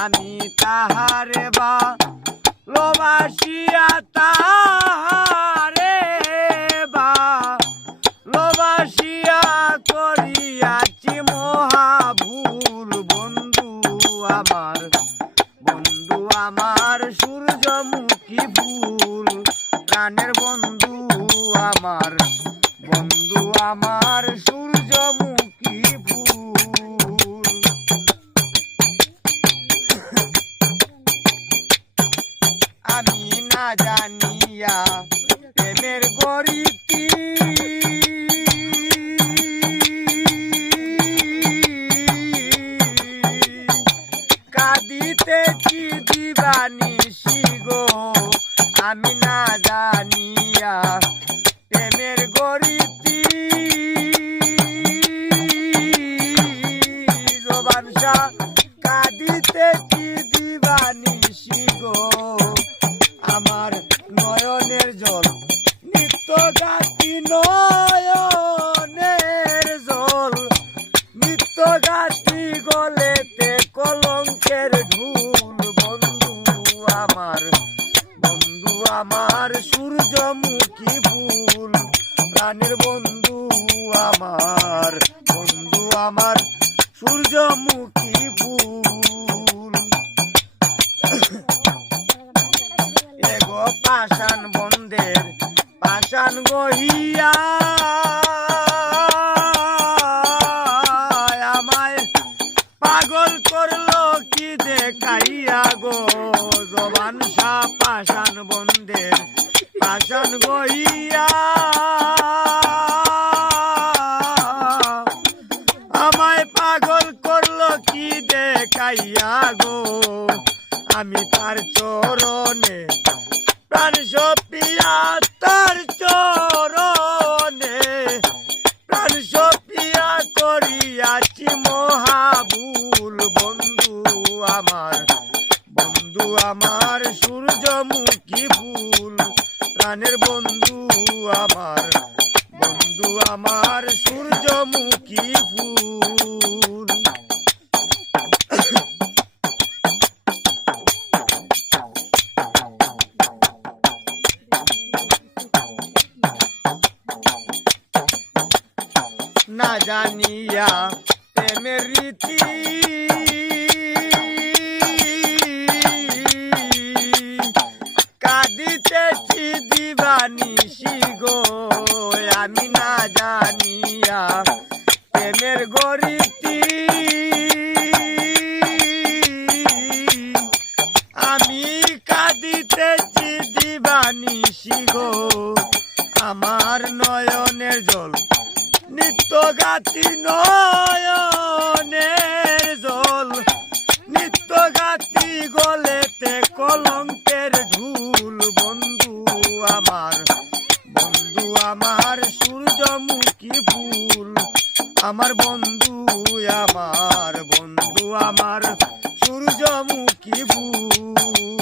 আমি তাহারে বা লোবাসিয়া তাহারে বা লোবাসিয়া করিয়াছি মহা ভুল বন্ধু আমার। বন্ধু আমার সূর্যমুখী ফুল, প্রাণের বন্ধু আমার। বন্ধু আমার সূর্যমুখী দিবানি আমি না জানিয়া প্রেমের গরিতি প্রাণের বন্ধু আমার বন্ধু আমার সূর্যমুখী ফুল। এগো পাষাণ বন্ধের পাষাণ গহিয়া, আমায় পাগল করল কি দেখাইয়া গো? জবান শাহ পাষাণ বন্ধের পাষাণ গহিয়া দেখাইয়া গো, আমি তার চরণে প্রাণ সপিয়া, তার চরণে প্রাণ সপিয়া করিয়াছি মহাভুল বন্ধু আমার। বন্ধু আমার, সূর্যমুখী ফুল, প্রাণের বন্ধু আমার। বন্ধু আমার, সূর্যমুখী ফুল। না জানিয়া প্রেমের রীতি। কাঁদিতেছি দিবানি গো আমি না জানিয়া প্রেমের গরিতি আমি কাঁদিতেছি দিবানি গো গাতি নয়নের জল। নিত্য গাতি গলেতে কলঙ্কের ঢুল। বন্ধু আমার বন্ধু আমার, সূর্যমুখী ফুল। আমার বন্ধু আমার বন্ধু আমার, সূর্যমুখী ফুল।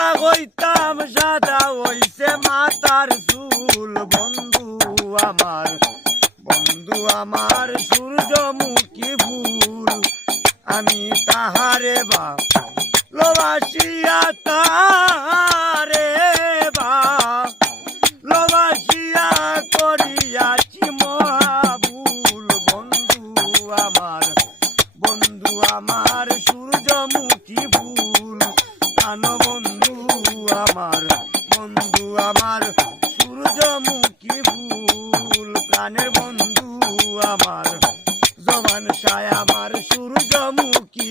কিতা কইতাম, সাদা হইছে মাতার চুল। বন্ধু আমার বন্ধু আমার সূর্যমুখী ফুল। আমি তাহারে বা লোবাসিয়া তাহারে ফুল বন্ধু আমার। জবান সায় আমার সূর্যমুখী